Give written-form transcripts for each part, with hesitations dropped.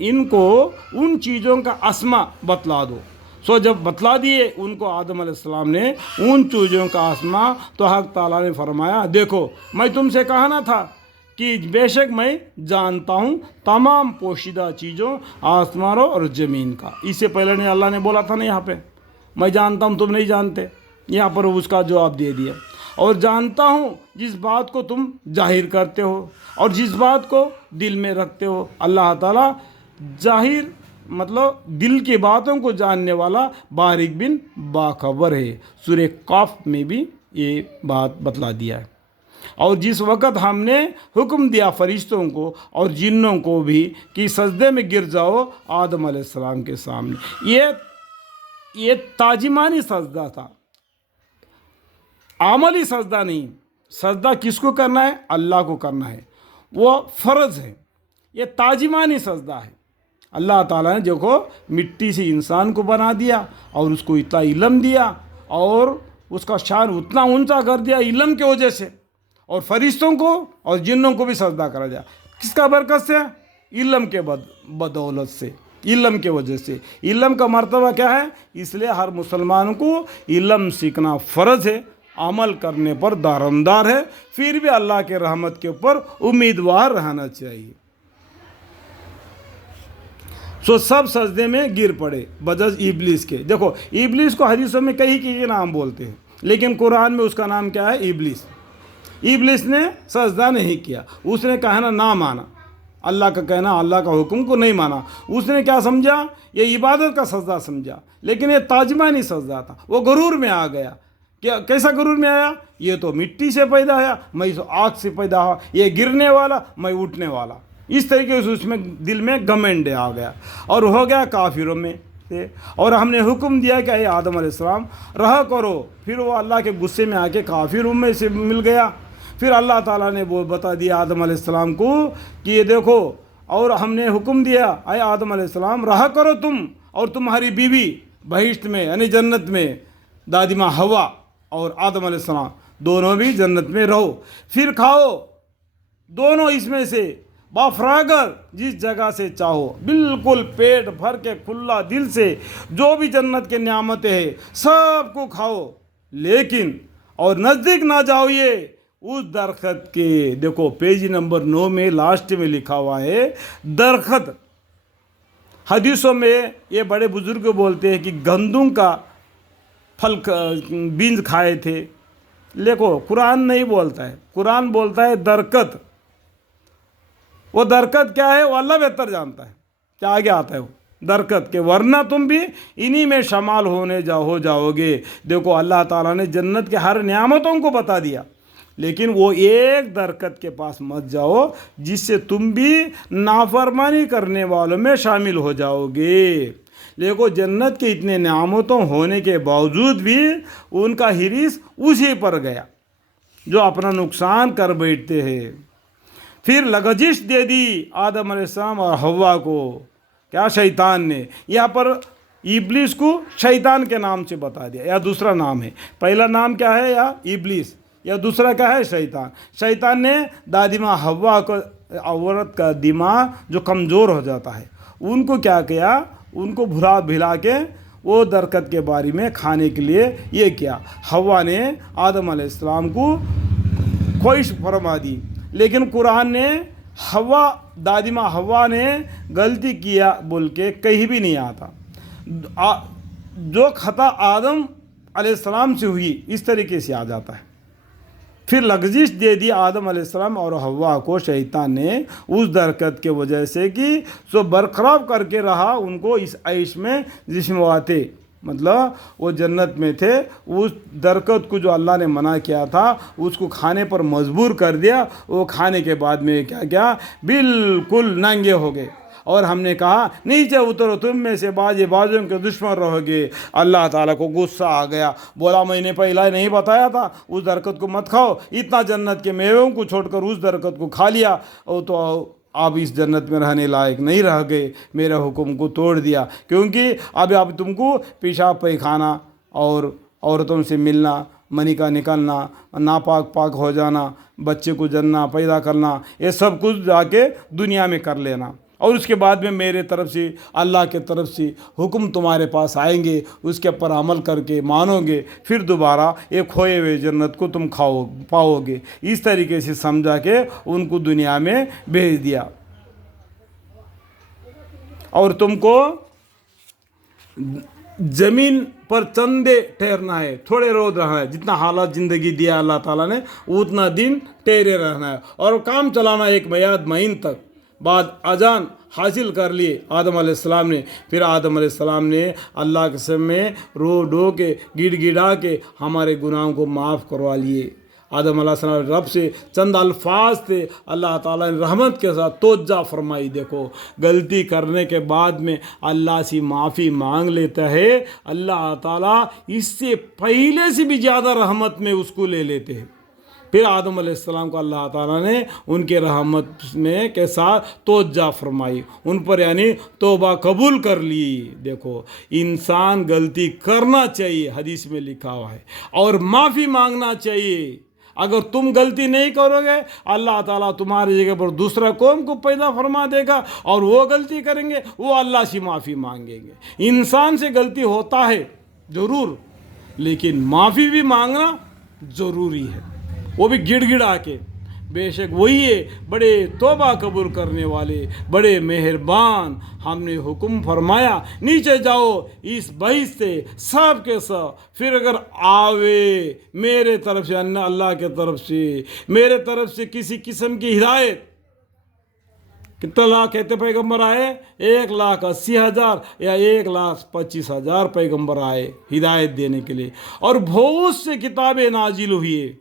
ان کو ان چیزوں کا اسما بتلا دو. سو جب بتلا دیے ان کو آدم علیہ السلام نے ان چیزوں کا اسما، تو حق تعالیٰ نے فرمایا دیکھو میں تم سے کہا نہ تھا کہ بے شک میں جانتا ہوں تمام پوشیدہ چیزوں آسمانوں اور زمین کا. اس سے پہلے نے اللہ نے بولا تھا نا یہاں پہ میں جانتا ہوں تم نہیں جانتے، یہاں پر اس کا جواب دے دیا. اور جانتا ہوں جس بات کو تم ظاہر کرتے ہو اور جس بات کو دل میں رکھتے ہو. اللہ تعالیٰ ظاہر مطلب دل کی باتوں کو جاننے والا باریک بن باخبر ہے. سورہ قاف میں بھی یہ بات بتلا دیا ہے. اور جس وقت ہم نے حکم دیا فرشتوں کو اور جنوں کو بھی کہ سجدے میں گر جاؤ آدم علیہ السلام کے سامنے، یہ تعظیمانی سجدہ تھا، عملی سجدہ نہیں. سجدہ کس کو کرنا ہے؟ اللہ کو کرنا ہے، وہ فرض ہے. یہ تعظیمانی سجدہ ہے. اللہ تعالیٰ نے دیکھو مٹی سے انسان کو بنا دیا اور اس کو اتنا علم دیا اور اس کا شان اتنا اونچا کر دیا علم کی وجہ سے، اور فرشتوں کو اور جنوں کو بھی سجدہ کرا جائے. کس کا برکت سے؟ علم کے بدولت سے، علم کے وجہ سے. علم کا مرتبہ کیا ہے؟ اس لیے ہر مسلمان کو علم سیکھنا فرض ہے، عمل کرنے پر دارمدار ہے، پھر بھی اللہ کے رحمت کے اوپر امیدوار رہنا چاہیے. سو سب سجدے میں گر پڑے بجز ابلیس کے. دیکھو ابلیس کو حدیثوں میں کئی کے نام بولتے ہیں، لیکن قرآن میں اس کا نام کیا ہے؟ ابلیس. ابلیس نے سجدہ نہیں کیا، اس نے کہنا نہ مانا، اللہ کا کہنا، اللہ کا حکم کو نہیں مانا. اس نے کیا سمجھا؟ یہ عبادت کا سجدہ سمجھا، لیکن یہ تعظیمانی سجدہ تھا. وہ غرور میں آ گیا. کیسا غرور میں آیا؟ یہ تو مٹی سے پیدا ہے، میں آگ سے پیدا ہوا، یہ گرنے والا میں اٹھنے والا. اس طریقے سے اس میں دل میں گھمنڈ آ گیا اور ہو گیا کافروں میں سے. اور ہم نے حکم دیا کہ اے آدم علیہ السلام رہا کرو. پھر وہ اللہ کے غصے میں آ کے کافروں میں سے مل گیا. پھر اللہ تعالیٰ نے وہ بتا دیا آدم علیہ السلام کو کہ یہ دیکھو، اور ہم نے حکم دیا اے آدم علیہ السلام رہا کرو تم اور تمہاری بیوی بہشت میں یعنی جنت میں، دادی ماں ہوا اور آدم علیہ السلام دونوں بھی جنت میں رہو، پھر کھاؤ دونوں اس میں سے بافراگر جس جگہ سے چاہو، بالکل پیٹ بھر کے کھلا دل سے جو بھی جنت کے نعمتیں ہیں سب کو کھاؤ، لیکن اور نزدیک نہ جاؤ یہ اس درخت کے. دیکھو پیج نمبر 9 میں لاسٹ میں لکھا ہوا ہے درخت. حدیثوں میں یہ بڑے بزرگ بولتے ہیں کہ گندم کا پھل بیج کھائے تھے. دیکھو قرآن نہیں بولتا ہے، قرآن بولتا ہے درخت. وہ درخت کیا ہے وہ اللہ بہتر جانتا ہے، کیا آگے آتا ہے وہ درخت کے، ورنہ تم بھی انہی میں شمال ہو جاؤ گے. دیکھو اللہ تعالیٰ نے جنت کے ہر نعمتوں کو بتا دیا، لیکن وہ ایک درخت کے پاس مت جاؤ جس سے تم بھی نافرمانی کرنے والوں میں شامل ہو جاؤ گے. دیکھو جنت کے اتنے نعمتوں ہونے کے باوجود بھی ان کا حرص اسی پر گیا جو اپنا نقصان کر بیٹھتے ہیں. پھر لغزش دے دی آدم علیہ السلام اور حوا کو. کیا؟ شیطان نے. یہاں پر ابلیس کو شیطان کے نام سے بتا دیا، یا دوسرا نام ہے. پہلا نام کیا ہے؟ یا ابلیس، یا دوسرا کیا ہے؟ شیطان. شیطان نے دادی ماں حوا کو، عورت کا دماغ جو کمزور ہو جاتا ہے، ان کو کیا کیا؟ ان کو بھلا کے وہ درخت کے بارے میں کھانے کے لیے یہ کیا. حوا نے آدم علیہ السلام کو خواہش فرما دی، لیکن قرآن نے دادی ماں حوا نے غلطی کیا بول کے کہیں بھی نہیں آتا. جو خطا آدم علیہ السلام سے ہوئی اس طریقے سے آ جاتا ہے. پھر لغزش دے دی آدم علیہ السلام اور حوا کو شیطان نے اس درخت کے وجہ سے کہ سو برقرار کر کے رہا ان کو اس عیش میں جس میں وہ آتے، مطلب وہ جنت میں تھے. اس درخت کو جو اللہ نے منع کیا تھا اس کو کھانے پر مجبور کر دیا. وہ کھانے کے بعد میں کیا بالکل ننگے ہو گئے، اور ہم نے کہا نیچے اترو، تم میں سے بازوں کے دشمن رہو گے. اللہ تعالیٰ کو غصہ آ گیا، بولا میں نے پہلا نہیں بتایا تھا اس درخت کو مت کھاؤ، اتنا جنت کے میووں کو چھوڑ کر اس درخت کو کھا لیا تو آپ اس جنت میں رہنے لائق نہیں رہ گئے، میرے حکم کو توڑ دیا. کیونکہ اب تم کو پیشاب پیخانہ اور عورتوں سے ملنا، منی کا نکلنا، ناپاک ہو جانا، بچے کو جننا پیدا کرنا، یہ سب کچھ جا کے دنیا میں کر لینا. اور اس کے بعد میں میرے طرف سے اللہ کے طرف سے حکم تمہارے پاس آئیں گے، اس کے پر عمل کر کے مانو گے، پھر دوبارہ ایک کھوئے ہوئے جنت کو تم پاؤ گے۔ اس طریقے سے سمجھا کے ان کو دنیا میں بھیج دیا، اور تم کو زمین پر چندے ٹھہرنا ہے، تھوڑے روز رہنا ہے، جتنا حالات زندگی دیا اللہ تعالیٰ نے اتنا دن ٹھہرے رہنا ہے، اور کام چلانا ایک میعاد معین تک۔ بعد اذان حاصل کر لیے آدم علیہ السلام نے، پھر آدم علیہ السلام نے اللہ کے سامنے رو ڈو کے گڑ گڑا کے ہمارے گناہوں کو معاف کروا لیے۔ آدم علیہ السلام رب سے چند الفاظ تھے، اللہ تعالیٰ نے رحمت کے ساتھ توجہ فرمائی۔ دیکھو غلطی کرنے کے بعد میں اللہ سے معافی مانگ لیتا ہے، اللہ تعالیٰ اس سے پہلے سے بھی زیادہ رحمت میں اس کو لے لیتے ہیں۔ پھر آدم علیہ السلام کو اللہ تعالیٰ نے ان کے رحمت میں کے ساتھ توجہ فرمائی، ان پر یعنی توبہ قبول کر لی۔ دیکھو انسان غلطی کرنا چاہیے، حدیث میں لکھا ہوا ہے، اور معافی مانگنا چاہیے۔ اگر تم غلطی نہیں کرو گے، اللہ تعالیٰ تمہاری جگہ پر دوسرا قوم کو پیدا فرما دے گا، اور وہ غلطی کریں گے، وہ اللہ سے معافی مانگیں گے۔ انسان سے غلطی ہوتا ہے ضرور، لیکن معافی بھی مانگنا ضروری ہے، وہ بھی گڑ گڑا کے۔ بے شک وہی ہے بڑے توبہ قبول کرنے والے، بڑے مہربان۔ ہم نے حکم فرمایا نیچے جاؤ اس بحث سے سب کے سب، پھر اگر آوے میرے طرف سے، اللہ کے طرف سے، میرے طرف سے کسی قسم کی ہدایت۔ کتنا لاکھ کہتے پیغمبر آئے؟ 1,80,000 یا 1,25,000 پیغمبر آئے ہدایت دینے کے لیے، اور بہت سے کتابیں نازل ہوئی ہے۔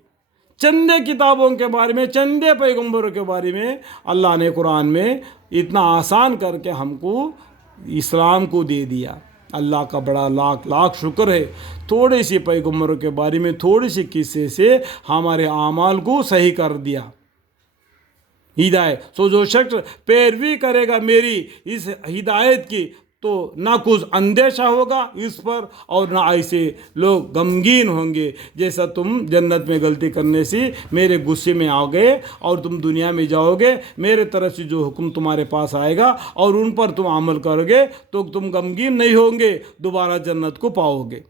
چندے کتابوں کے بارے میں، چندے پیغمبروں کے بارے میں اللہ نے قرآن میں اتنا آسان کر کے ہم کو اسلام کو دے دیا۔ اللہ کا بڑا لاکھ لاکھ شکر ہے، تھوڑے سے پیغمبروں کے بارے میں تھوڑے سے قصے سے ہمارے اعمال کو صحیح کر دیا۔ ہدایت جو شخص پیروی کرے گا میری اس ہدایت کی، تو نہ کچھ اندیشہ ہوگا اس پر، اور نہ ایسے لوگ غمگین ہوں گے جیسا تم جنت میں غلطی کرنے سے میرے غصے میں آؤ گے، اور تم دنیا میں جاؤ گے، میرے طرف سے جو حکم تمہارے پاس آئے گا اور ان پر تم عمل کرو گے تو تم غمگین نہیں ہوں گے، دوبارہ جنت کو پاؤ گے۔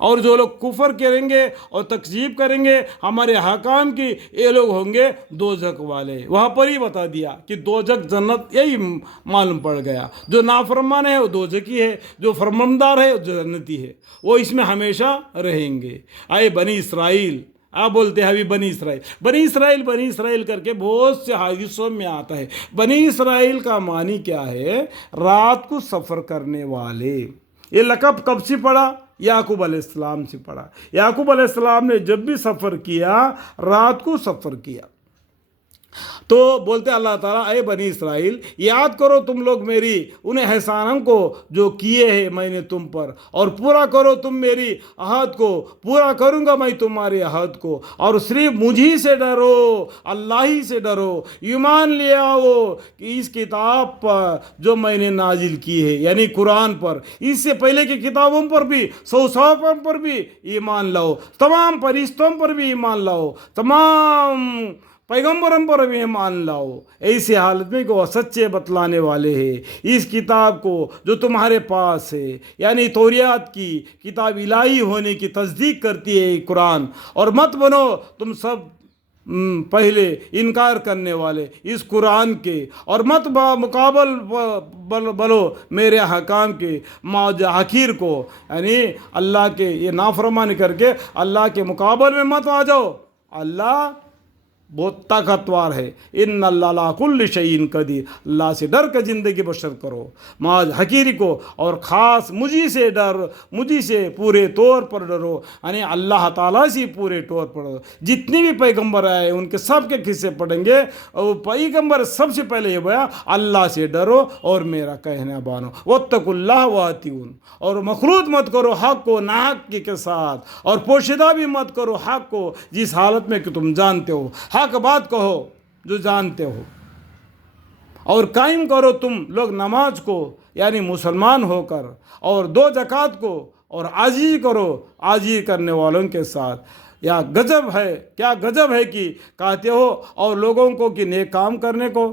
اور جو لوگ کفر کریں گے اور تکذیب کریں گے ہمارے حکام کی، یہ لوگ ہوں گے دوزخ والے۔ وہاں پر ہی بتا دیا کہ دوزخ جنت یہی معلوم پڑ گیا، جو نافرمان ہے وہ دوزخی ہے، جو فرماندار ہے وہ جنتی ہے، وہ اس میں ہمیشہ رہیں گے۔ اے بنی اسرائیل، آپ بولتے ہیں ابھی بنی اسرائیل، بنی اسرائیل بنی اسرائیل کر کے بہت سے حدیثوں میں آتا ہے۔ بنی اسرائیل کا معنی کیا ہے؟ رات کو سفر کرنے والے۔ یہ لقب کب سے پڑا؟ یعقوب علیہ السلام سے پڑھا۔ یعقوب علیہ السلام نے جب بھی سفر کیا رات کو سفر کیا، تو بولتے اللہ تعالیٰ اے بنی اسرائیل یاد کرو تم لوگ میری ان احسانوں کو جو کیے ہیں میں نے تم پر، اور پورا کرو تم میری عہد کو، پورا کروں گا میں تمہاری عہد کو، اور صرف مجھی سے ڈرو، اللہ ہی سے ڈرو، ایمان لے آؤ کہ اس کتاب پر جو میں نے نازل کی ہے، یعنی قرآن پر، اس سے پہلے کی کتابوں پر بھی، صحفوں پر بھی ایمان لاؤ، تمام فرشتوں پر بھی ایمان لاؤ، تمام پیغمبروں پر بھی ایمان لاؤ۔ ایسی حالت میں کہ وہ سچے بتلانے والے ہیں، اس کتاب کو جو تمہارے پاس ہے، یعنی توریات کی کتاب الہی ہونے کی تصدیق کرتی ہے قرآن، اور مت بنو تم سب پہلے انکار کرنے والے اس قرآن کے، اور مت مقابل بلو میرے حکام کے موج حقیر کو، یعنی اللہ کے یہ نافرمانی کر کے اللہ کے مقابل میں مت آ جاؤ۔ اللہ بہت طاقتور ہے، ان اللہ لا کل شیء قدیر، اللہ سے ڈر کر زندگی بسر کرو، ماج حقیری کو، اور خاص مجھی سے ڈر، مجھی سے پورے طور پر ڈرو، یعنی اللہ تعالیٰ سے پورے طور پر ڈرو۔ جتنی بھی پیغمبر آئے ان کے سب کے قصے پڑھیں گے، اور پیغمبر سب سے پہلے یہ بولا اللہ سے ڈرو اور میرا کہنا مانو، واتقوا اللہ واطیعون، اور مخلوط مت کرو حق کو ناحق کے ساتھ، اور پوشیدہ بھی مت کرو حق کو جس حالت میں کہ تم جانتے ہو، حق بات کہو جو جانتے ہو، اور قائم کرو تم لوگ نماز کو، یعنی مسلمان ہو کر، اور دو زکوٰۃ کو، اور عاجزی کرو عاجزی کرنے والوں کے ساتھ۔ یا گجب ہے، کیا گجب ہے کہ کہتے ہو اور لوگوں کو کہ نیک کام کرنے کو،